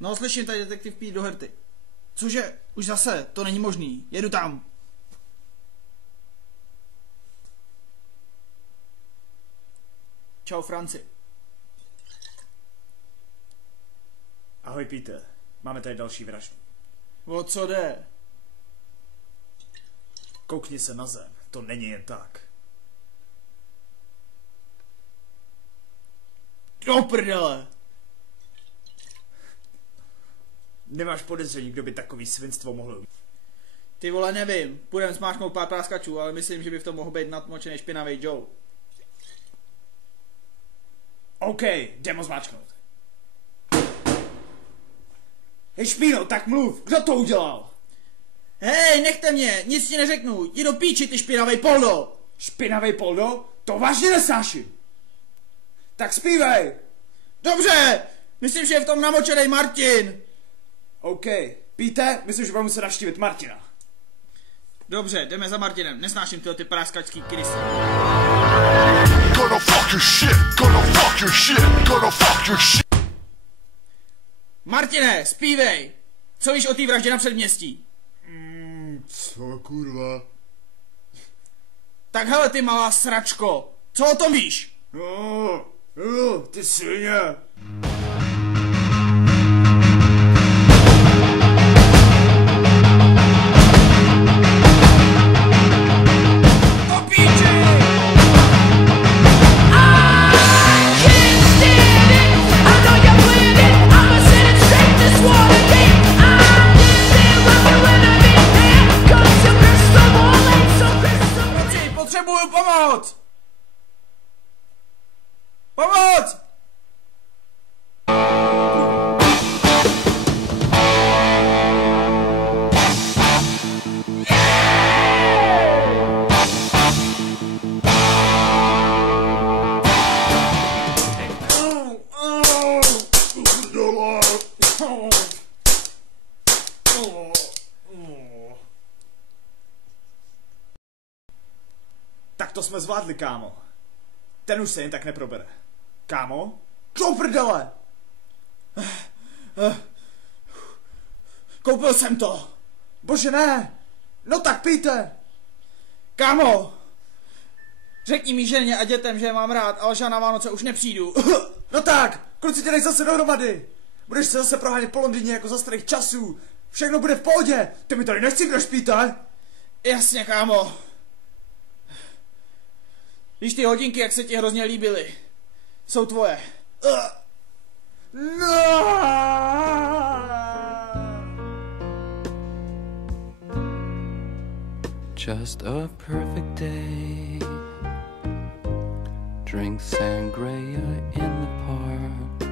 No, slyším, tady detektiv Pete Doherty. Cože? Už zase? To není možný. Jedu tam. Čau, Franci. Ahoj, Peter. Máme tady další vraždu. O co jde? Koukni se na zem. To není jen tak. Do prdele. Nemáš podezření, kdo by takový svinstvo mohl. Ty vole, nevím. Půjdem smáčknout pár práskačů, ale myslím, že by v tom mohl být nadmočený špinavý Joe. OK, jdeme zmáčknout. Hej, špíno, tak mluv. Kdo to udělal? Hej, nechte mě, nic ti neřeknu. Jdi do píči, ty špinavej poldo. Špinavý poldo? To vážně nesnáším. Tak zpívej. Dobře, myslím, že je v tom namočený Martin. OK, Pete, myslím, že budeme muset navštívit Martina. Dobře, jdeme za Martinem. Nesnáším tyhle ty práskačský krysy. Gonna fuck your shit, gonna fuck your shit, gonna fuck your shit. Martine, zpívej. Co víš o té vraždě na předměstí? Co kurva? Tak hele, ty malá sračko. Co o tom víš? Ty svině. Potřebuju pomoc! Pomoc! Tak to jsme zvládli, kámo. Ten už se jen tak neprobere. Kámo? Co prdele? Koupil jsem to. Bože, ne. No tak pijte. Kámo, řekni mi ženě a dětem, že je mám rád, ale že na Vánoce už nepřijdu. No tak, kluci tě dej zase dohromady. Budeš se zase prohánět po Londýně jako za starých časů. Všechno bude v pohodě. Ty mi tady nechci kdo špíte. Jasně, kámo. Víš ty hodinky, jak se ti hrozně líbily. Jsou tvoje. No. Just a perfect day. Drink sangria in the park.